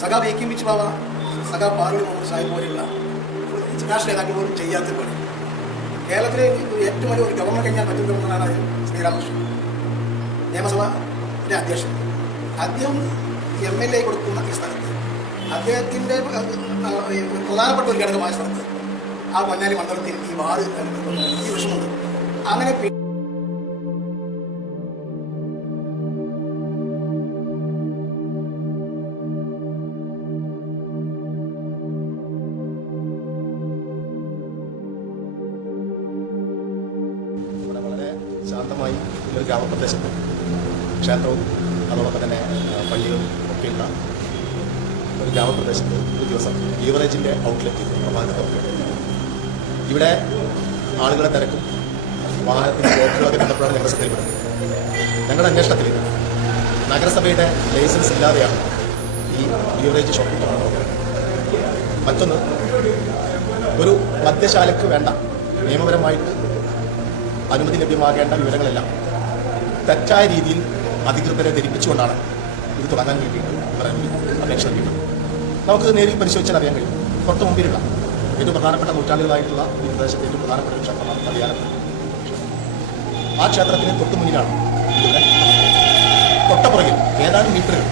സഖാ V K മിച്ച് ബാബ, സഖാ പാർവതി മുഹമ്മദ് സാഹിബ് പോലെയുള്ള രാഷ്ട്രീയ നേതാക്കൾ പോലും ചെയ്യാത്ത പോലെ കേരളത്തിലെ ഏറ്റവും വലിയ ഒരു ഗവർണർ കഴിഞ്ഞാൽ പറ്റുന്നതാണ് ശ്രീരാമകൃഷ്ണൻ, നിയമസഭയുടെ അധ്യക്ഷൻ. അദ്ദേഹം MLA കൊടുക്കുന്ന ഈ സ്ഥലത്ത് അദ്ദേഹത്തിൻ്റെ പ്രധാനപ്പെട്ട ഒരു ഘടകമായ സ്ഥലത്ത് ആ പൊന്നാനി മണ്ഡലത്തിൽ ഈ വാർഡ് ഈ വിഷമുണ്ട്. അങ്ങനെ വളരെ ശാന്തമായി ഒരു ഗ്രാമപ്രദേശത്ത് ക്ഷേത്രവും അതോടൊപ്പം തന്നെ പള്ളികളും ഒക്കെയുള്ള ഒരു ഗ്രാമപ്രദേശത്ത് ഒരു ദിവസം ബീവറേജിൻ്റെ ഔട്ട്ലെറ്റ് പ്രമാണത്തൊക്കെ ഇവിടെ ആളുകളെ തിരക്കും വാഹനത്തിൻ്റെ ബ്ലോക്കുകളൊക്കെ കണ്ടപ്പോഴാണ് ഞങ്ങളുടെ ശ്രദ്ധയിൽപ്പെടുന്നത്. ഞങ്ങളുടെ അന്വേഷണത്തിൽ നഗരസഭയുടെ ലൈസൻസ് ഇല്ലാതെയാണ് ഈ ബീവറേജ് ഷോപ്പ് തുടങ്ങുന്നത്. മറ്റൊന്ന്, ഒരു മദ്യശാലയ്ക്ക് വേണ്ട നിയമപരമായിട്ട് അനുമതി ലഭ്യമാകേണ്ട വിവരങ്ങളെല്ലാം തെറ്റായ രീതിയിൽ അധികൃതരെ ധരിപ്പിച്ചുകൊണ്ടാണ് ഇത് തുടങ്ങാൻ വേണ്ടിയിട്ട് അപേക്ഷ നൽകിയിട്ടുണ്ട്. നമുക്ക് നേരിൽ പരിശോധിച്ചാൽ അറിയാൻ കഴിയും. തൊട്ട് മുമ്പിലുള്ള ഏറ്റവും പ്രധാനപ്പെട്ട നൂറ്റാണ്ടുകളായിട്ടുള്ള ഈ പ്രദേശത്തെ ഏറ്റവും പ്രധാനപ്പെട്ട ഒരു ക്ഷേത്രമാണ് പതിയാനം. ആ ക്ഷേത്രത്തിന് തൊട്ട് മുന്നിലാണ് ഇവിടെ തൊട്ടപ്പുറകിൽ ഏതാനും മീറ്ററുകൾ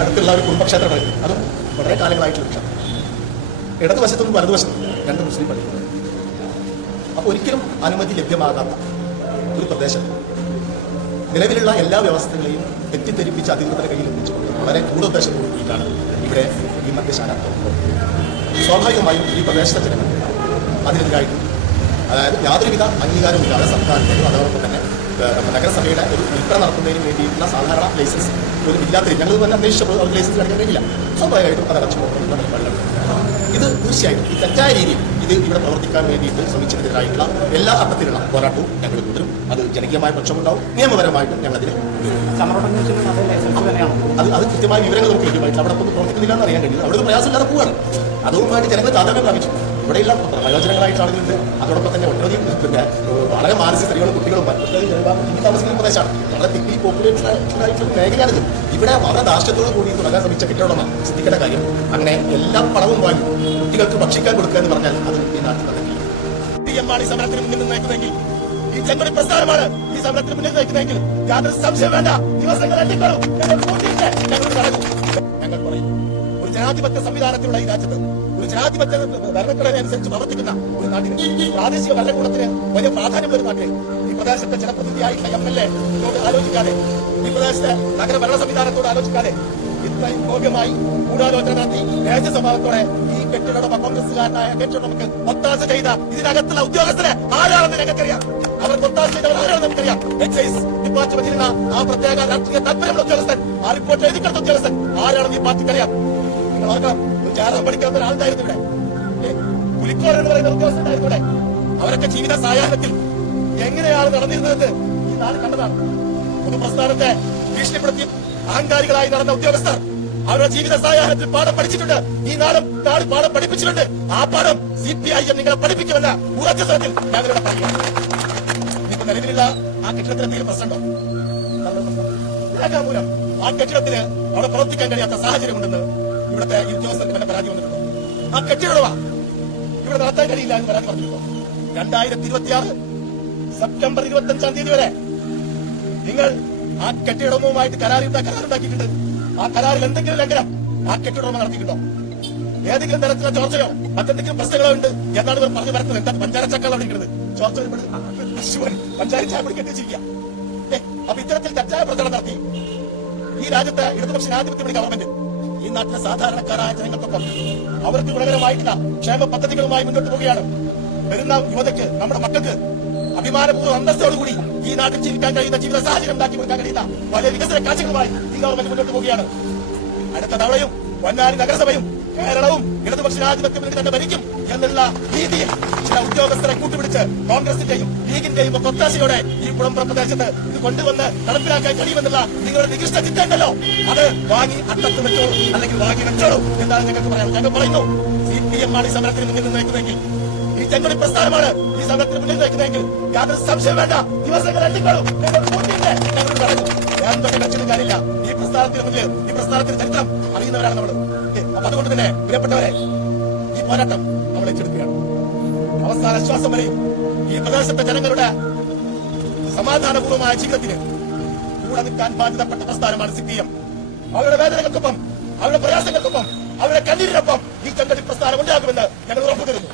അടുത്തുള്ള ഒരു കുടുംബക്ഷേത്രങ്ങളിൽ, അതും വളരെ കാലങ്ങളായിട്ടുള്ള ക്ഷേത്രം. ഇടതുവശത്തും വലതുവശത്തും 2 മുസ്ലിം പള്ളികൾ. അപ്പോൾ ഒരിക്കലും അനുമതി ലഭ്യമാകാത്ത ഒരു പ്രദേശത്ത് നിലവിലുള്ള എല്ലാ വ്യവസ്ഥകളെയും തെറ്റിദ്ധരിപ്പിച്ച് അധികൃതരുടെ കയ്യിൽ എത്തിച്ചുകൊണ്ട് വളരെ ഗൂഢോദ്ദേശം കൊടുത്തിട്ടാണ് ഇവിടെ ഈ മദ്യശാല. സ്വാഭാവികമായും ഈ പ്രദേശത്തെ ജനങ്ങൾ അതിനെതിരായിട്ട്, അതായത് യാതൊരുവിധ അംഗീകാരമില്ലാതെ സർക്കാരിൻ്റെയും അതോടൊപ്പം തന്നെ നമ്മുടെ നഗരസഭയുടെ ഒരു വിൽപ്പന നടത്തുന്നതിന് വേണ്ടിയിട്ടുള്ള സാധാരണ ലൈസൻസ് ഒരു ഇല്ലാത്ത ഞങ്ങൾ തന്നെ അന്വേഷിച്ചപ്പോൾ അവർക്ക് ലൈസൻസ് കാണിക്കാൻ കഴിയില്ല. സ്വാഭാവികമായിട്ടും അത് അടച്ചു പോകുന്ന നിലപാടുകൾ. ഇത് തീർച്ചയായും ഈ തെറ്റായ രീതിയിൽ ഇത് ഇവിടെ പ്രവർത്തിക്കാൻ വേണ്ടിയിട്ട് ശ്രമിച്ചതിനെതിരായിട്ടുള്ള എല്ലാ അർത്ഥത്തിലുള്ള പോരാട്ടവും ഞങ്ങൾ തുടരും. അത് ജനകീയമായ പക്ഷമുണ്ടാവും, നിയമപരമായിട്ടും ഞങ്ങളതിന് അത് കൃത്യമായ വിവരങ്ങൾ നമുക്ക് ലഭ്യമായിട്ട് അവിടെ ഒന്ന് പ്രവർത്തിക്കുന്നില്ല എന്ന് അറിയാൻ കഴിയുന്നത്. അവിടെ ഒരു പ്രയാസമില്ലാതെ പോവുകയാണ്. അതുമായിട്ട് ജനങ്ങൾ താതാത്മ്യം പ്രാപിച്ചു. ഇവിടെയുള്ള വയോജനങ്ങളായിട്ട് ആളുകളുണ്ട്, അതോടൊപ്പം തന്നെ ഒട്ടനവധി വളരെ മാനസിക സ്ത്രീകളും കുട്ടികളും താമസിക്കുന്ന പ്രദേശമാണ്. വളരെ തിക്കി പോപ്പുലേറ്റഡ് ആയിട്ടുള്ള മേഖലയാണിത്. ഇവിടെ വളരെ ധാർഷ്ട്യത്തോടു കൂടി തുടങ്ങാൻ ശ്രമിച്ച കെട്ടിടമാണ്. ശ്രദ്ധിക്കേണ്ട കാര്യം, അങ്ങനെ എല്ലാ പണവും വാങ്ങി കുട്ടികൾക്ക് ഭക്ഷിക്കാൻ കൊടുക്കുക എന്ന് പറഞ്ഞാൽ അത് ഈ നാട്ടിൽ നടക്കില്ല. ഈ സമരത്തിന് മുന്നിൽ നയിക്കുന്നെങ്കിൽ, ഈ ചെങ്കൊടി പ്രസ്ഥാനമാണ് ഈ സമരത്തിന് മുന്നിൽ നയിക്കുന്നെങ്കിൽ യാതൊരു സംശയം വേണ്ട. ദിവസങ്ങൾ ഞങ്ങൾ പറയും, ഒരു ജനാധിപത്യ സംവിധാനത്തിലുള്ള ഈ രാജ്യത്ത്, ഒരു ജനാധിപത്യ ഭരണഘടന അനുസരിച്ച് പ്രവർത്തിക്കുന്ന ഒരു നാട്ടിന്, പ്രാദേശിക ഭരണകൂടത്തിന് വലിയ പ്രാധാന്യം ഒരു നാട്ടിൽ ഈ പ്രദേശത്തെ ജനപ്രതിനിധിയായിട്ടുള്ള MLA ആലോചിക്കാതെ, ഈ പ്രദേശത്തെ നഗരഭരണ സംവിധാനത്തോട് ആലോചിക്കാതെ ഇത്രയും ഗോപ്യമായി ഗൂഢാലോചന നടത്തി രാജ്യസഭാത്തോടെ ഈ കെട്ടിടം കോൺഗ്രസുകാരനായ കെട്ടിടമൊക്കെ ഒത്താശ ചെയ്ത ഇതിനകത്തുള്ള ഉദ്യോഗസ്ഥരെ ആരാണെന്ന് ഞങ്ങൾക്കറിയാം. അവർക്ക് ഒത്താശ ചെയ്തവർ ആരാണെന്ന് നമുക്കറിയാം. എക്സൈസ് ഡിപ്പാർട്ട്മെന്റിലുള്ള ആ പ്രത്യേക രാഷ്ട്രീയ താല്പര്യമുള്ള ഉദ്യോഗസ്ഥൻ, ആ റിപ്പോർട്ട് എഴുതിക്കെടുത്ത ഉദ്യോഗസ്ഥൻ ആരാണെന്ന് ഈ പാർട്ടിക്കറിയാം. നിങ്ങൾ ഓർക്കണം, ഒരു ജാതകം പഠിക്കാത്ത ഒരാളുണ്ടായിരുന്നു ഇവിടെ, പുലിക്കോട് എന്ന് പറയുന്ന ഉദ്യോഗസ്ഥനായിരുന്നു ഇവിടെ. അവരൊക്കെ ജീവിത സായാഹ്നത്തിൽ എങ്ങനെയാണ് നടന്നിരുന്നത് ഈ നാട് കണ്ടതാണ്. പൊതുപ്രസ്ഥാനത്തെ ഭീഷണിപ്പെടുത്തി അഹങ്കാരികളായി നടന്ന ഉദ്യോഗസ്ഥർ അവരുടെ ജീവിത സായാഹ്നത്തിൽ പാഠം പഠിച്ചിട്ടുണ്ട്. ഈ നാട് പാഠം പഠിപ്പിച്ചിട്ടുണ്ട്. ആ പാഠം CPIM നിങ്ങളെ പഠിപ്പിക്കുമെന്ന ഉറച്ച സ്ഥലത്തിൽ ഞങ്ങളുടെ പറയുക. ഇപ്പൊ നിലവിലുള്ള ആ കെട്ടിടത്തിന് എന്തെങ്കിലും പ്രശ്നമുണ്ടോ? മൂലം ആ കെട്ടിടത്തിന് അവിടെ പ്രവർത്തിക്കാൻ കഴിയാത്ത സാഹചര്യമുണ്ടെന്ന് ഇവിടുത്തെ ഈ ഉദ്യോഗസ്ഥർക്ക് തന്നെ പരാതി വന്നിട്ടുണ്ടോ? ആ കെട്ടിടമാ ഇവിടെ നടത്താൻ കഴിയില്ല എന്ന് പരാതി പറഞ്ഞിട്ടുണ്ടോ? 2026 സെപ്റ്റംബർ 25-ാം തീയതി വരെ നിങ്ങൾ ആ കെട്ടിടവുമായിട്ട് കരാറുണ്ടാക്കിയിട്ടുണ്ട്. ആ കരാറിൽ എന്തെങ്കിലും ലംഘനം ആ കെട്ടിടമ നടത്തിയിട്ടുണ്ടോ? ഏതെങ്കിലും തരത്തിലുള്ള ചോർച്ചയോ മറ്റെന്തെങ്കിലും പ്രശ്നങ്ങളോ ഉണ്ട് എന്നാണ് ഇവർ പറഞ്ഞു വരുന്നത്. എന്താ പഞ്ചാര ചക്കളാണ് ഇരിക്കുന്നത്? ചോർച്ച പഞ്ചായത്ത് ചായപ്പൊടി കെട്ടിച്ചിരിക്കുക. അപ്പൊ ഇത്തരത്തിൽ തെറ്റായ പ്രചരണം നടത്തി ഈ രാജ്യത്തെ ഇടതുപക്ഷ ജനാധിപത്യ ഗവൺമെന്റ് ഈ നാട്ടിലെ സാധാരണക്കാരായ ജനങ്ങൾക്കൊപ്പം അവർക്ക് ഗുണകരമായിട്ടുള്ള ക്ഷേമ പദ്ധതികളുമായി മുന്നോട്ട് പോവുകയാണ്. വരുന്ന യുവതയ്ക്ക്, നമ്മുടെ മക്കൾക്ക് അഭിമാനപൂർവ്വം അന്തസ്സോടുകൂടി ഈ നാട്ടിൽ ജീവിക്കാൻ കഴിയുന്ന ജീവിത സാഹചര്യം ഉണ്ടാക്കി കൊടുക്കാൻ കഴിയുന്ന വലിയ വികസന കാഴ്ചകളുമായി ഈ ഗവൺമെന്റ് മുന്നോട്ട് പോവുകയാണ്. അടുത്ത തവണയും പൊന്നാനി നഗരസഭയും കേരളവും ഇടതുപക്ഷ ജനാധിപത്യം തന്നെ ഭരിക്കും എന്നുള്ള രീതിയിൽ ചില ഉദ്യോഗസ്ഥരെ കൂട്ടുപിടിച്ച് കോൺഗ്രസിന്റെയും ലീഗിന്റെയും ഒക്കെ ഒത്താശയോടെ ഈ കുളമ്പുറം പ്രദേശത്ത് ഇത് കൊണ്ടുവന്ന് നടപ്പിലാക്കാൻ കഴിയുമെന്നുള്ള നിങ്ങളുടെ നികൃഷ്ട ചിന്ത ഉണ്ടല്ലോ, അത് വാങ്ങി അട്ടത്ത് വെച്ചോളൂ, അല്ലെങ്കിൽ വാങ്ങി വെച്ചോളൂ എന്നാണ് ഞങ്ങൾക്ക് പറയാം. ഞങ്ങൾ പറയുന്നു, CPM ആണ് ഈ സമരത്തിന് മുന്നിൽ നയിക്കുന്നെങ്കിൽ ഈ ചെങ്കൊടി പ്രസ്ഥാനമാണ് ഈ സമരത്തിന് മുന്നിൽ നിൽക്കുന്നതെങ്കിൽ യാതൊരു സംശയം വേണ്ട. ദിവസങ്ങൾ എണ്ണിക്കോളും. ഞങ്ങൾ കൂട്ടിയില്ലേ? ഞങ്ങൾ പറഞ്ഞു എന്തൊക്കെ കക്ഷിയുടെ കാര്യമില്ല. ഈ പ്രസ്ഥാനത്തിന് മുന്നിൽ ഈ പ്രസ്ഥാനത്തിന്റെ ചരിത്രം അറിയുന്നവരാണ് നമ്മൾ. അപ്പൊ അതുകൊണ്ട് തന്നെ പ്രിയപ്പെട്ടവരെ, ഈ പോരാട്ടം നമ്മൾ ഏറ്റെടുക്കുകയാണ്. അവസാന ശ്വാസം വരെയും ഈ പ്രദേശത്തെ ജനങ്ങളുടെ സമാധാനപൂർവമായ ജീവിതത്തിന് കൂടെ നിൽക്കാൻ ബാധ്യതപ്പെട്ട പ്രസ്ഥാനമാണ് CPM. അവരുടെ വേദനകൾക്കൊപ്പം, അവരുടെ പ്രയാസങ്ങൾക്കൊപ്പം, അവരുടെ കണ്ണീരിനൊപ്പം ഈ ചെങ്കടി പ്രസ്ഥാനം ഉണ്ടാകുമെന്ന് ഞങ്ങൾ ഉറപ്പു തരുന്നു.